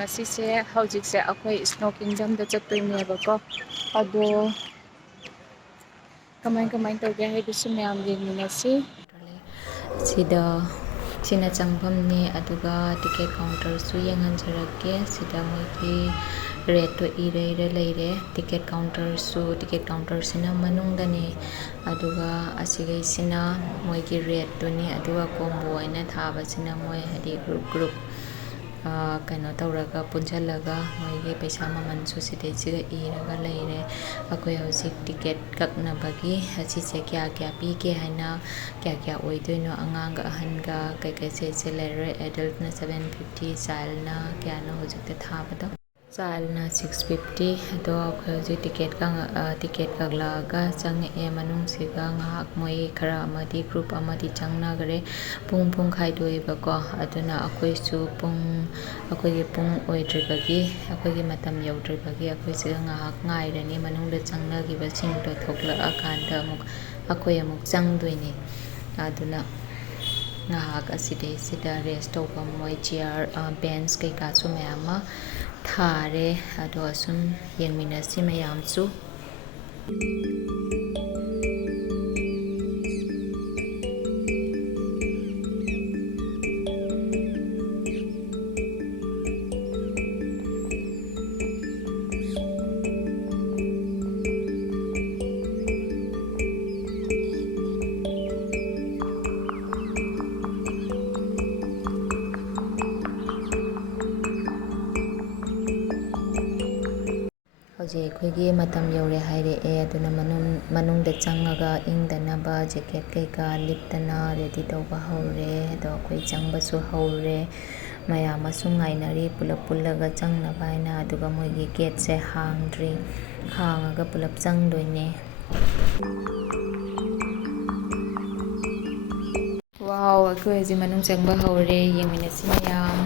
ꯉꯁꯤꯁꯦ ꯍꯧꯖꯤꯛꯁꯦ ꯑꯩꯈꯣꯏ ꯁ꯭ꯅꯣ ꯀꯤꯡꯗꯝꯗ ꯆꯠꯇꯣꯏꯅꯦꯕꯀꯣ ꯑꯗꯣ ꯀꯃꯥꯏ ꯇꯧꯒꯦ ꯍꯥꯏꯕꯁꯨ ꯃꯌꯥꯝ ꯌꯦꯡꯃꯤꯟꯅꯁꯤ ꯁꯤꯗ ꯁꯤꯅ ꯆꯪꯐꯝꯅꯤ ꯑꯗꯨꯒ ꯇꯤꯀꯦꯠ ꯀꯥꯎꯟꯇꯔꯁꯨ ꯌꯦꯡꯍꯟꯖꯔꯛꯀꯦ ꯁꯤꯗ ꯃꯣꯏꯒꯤ ꯔꯦꯠꯇꯣ ꯏꯔ ꯂꯩꯔꯦ ꯇꯤꯀꯦꯠ ꯀꯥꯎꯟꯇꯔꯁꯤꯅ ꯃꯅꯨꯡꯗꯅꯤ ꯑꯗꯨꯒ ꯑꯁꯤꯒꯩꯁꯤꯅ ꯃꯣꯏꯒꯤ ꯔꯦꯠꯇꯨꯅꯤ ꯑꯗꯨꯒ ꯀꯣꯝꯕꯣ ꯑꯣꯏꯅ ꯊꯥꯕꯁꯤꯅ ꯃꯣꯏ ꯍꯥꯏꯗꯤ ꯒ꯭ꯔꯨꯞ ꯀꯩꯅꯣ ꯇꯧꯔꯒ ꯄꯨꯟꯁꯤꯜꯂꯒ ꯃꯣꯏꯒꯤ ꯄꯩꯁꯥ ꯃꯃꯜꯁꯨ ꯁꯤꯗꯩꯁꯤꯒ ꯏꯔꯒ ꯂꯩꯔꯦ ꯑꯩꯈꯣꯏ ꯍꯧꯖꯤꯛ ꯇꯤꯀꯦꯠ ꯀꯛꯅꯕꯒꯤ ꯑꯁꯤꯁꯦ ꯀꯌꯥ ꯄꯤꯒꯦ ꯍꯥꯏꯅ ꯀꯌꯥ ꯑꯣꯏꯗꯣꯏꯅꯣ ꯑꯉꯥꯡꯒ ꯑꯍꯟꯒ ꯀꯩꯀꯩꯁꯦ ꯂꯩꯔꯔꯣꯏ ꯑꯦꯗꯜꯠꯅ 750 ꯆꯥꯏꯜꯅ ꯀꯌꯥꯅꯣ ꯍꯧꯖꯤꯛꯇ ꯊꯥꯕꯗꯣ ꯆꯥꯏꯜꯅ 650 ꯑꯗꯣ ꯑꯩꯈꯣꯏ ꯍꯧꯖꯤꯛ ꯇꯤꯀꯦꯠ ꯀꯛꯂꯛꯑꯒ ꯆꯪꯉꯛꯑꯦ ꯃꯅꯨꯡꯁꯤꯒ ꯉꯥꯏꯍꯥꯛ ꯃꯣꯏ ꯈꯔ ꯑꯃꯗꯤ ꯒ꯭ꯔꯨꯞ ꯑꯃꯗꯤ ꯆꯪꯅꯈ꯭ꯔꯦ ꯄꯨꯡ ꯈꯥꯏꯗꯣꯛꯑꯦꯕꯀோ ꯑꯗꯨꯅ ꯑꯩꯈꯣꯏꯁꯨ ꯑꯩꯈꯣꯏꯒꯤ ꯄꯨꯡ ꯑꯣꯏꯗ꯭ꯔꯤꯕꯒꯤ ꯑꯩꯈꯣꯏꯒꯤ ꯃꯇꯝ ꯌꯧꯗ꯭ꯔꯤꯕꯒꯤ ꯑꯩꯈꯣꯏꯁꯤꯒ ꯉꯥꯏꯍꯥꯛ ꯉꯥꯏꯔꯅꯤ ꯃꯅꯨꯡꯗ ꯆꯪꯅꯈꯤꯕꯁꯤꯡꯗꯣ ꯊꯣꯛꯂꯛꯑꯀꯥꯟꯗ ꯑꯩꯈꯣꯏ ꯑꯃꯨꯛ ꯆꯪꯗꯣꯏꯅꯤ ꯑꯗꯨꯅ ꯉꯥꯏꯍꯥꯛ ꯑꯁꯤꯗꯩꯁꯤꯗ ꯔꯦꯁ ꯇꯧꯕ ꯃꯣꯏ ꯆꯤꯌꯔ ꯕꯦꯟꯁ ꯀꯩꯀꯥꯁꯨ ꯃꯌꯥꯝ ꯑꯃ ꯊꯥꯔꯦ ꯑꯗꯣ ꯑꯁꯨꯝ ꯌꯦꯡꯃꯤꯟꯅꯁꯤ ꯃꯌꯥꯝꯁꯨ ꯍꯧꯖꯤꯛ ꯑꯩꯈꯣꯏꯒꯤ ꯃꯇꯝ ꯌꯧꯔꯦ ꯍꯥꯏꯔꯛꯑꯦ ꯑꯗꯨꯅ ꯃꯅꯨꯡꯗ ꯆꯪꯉꯒ ꯏꯪꯗꯅꯕ ꯖꯦꯀꯦꯠ ꯀꯩꯀꯥ ꯂꯤꯠꯇꯅ ꯔꯦꯗꯤ ꯇꯧꯕ ꯍꯧꯔꯦ ꯑꯗꯣ ꯑꯩꯈꯣই ꯆꯪꯕꯁꯨ ꯍꯧꯔꯦ ꯃꯌꯥꯝ ꯑꯃꯁꯨ ꯉꯥꯏꯅꯔꯤ ꯄꯨꯜꯂꯒ ꯆꯪꯅꯕ ꯍꯥꯏꯅ ꯑꯗꯨꯒ ꯃꯣꯏꯒꯤ ꯒꯦꯠꯁꯦ ꯍꯥꯡꯗ꯭ꯔꯤ ꯍꯥꯡꯉꯒ ꯄꯨꯂꯞ ꯆꯪꯗꯣꯏꯅꯦ ꯋꯥꯎ ꯑꯩꯈꯣꯏ ꯍꯧꯖꯤꯛ ꯃꯅꯨꯡ ꯆꯪꯕ ꯍꯧꯔꯦ ꯌꯦꯡꯃꯤꯟꯅꯁꯤ ꯃꯌꯥꯝ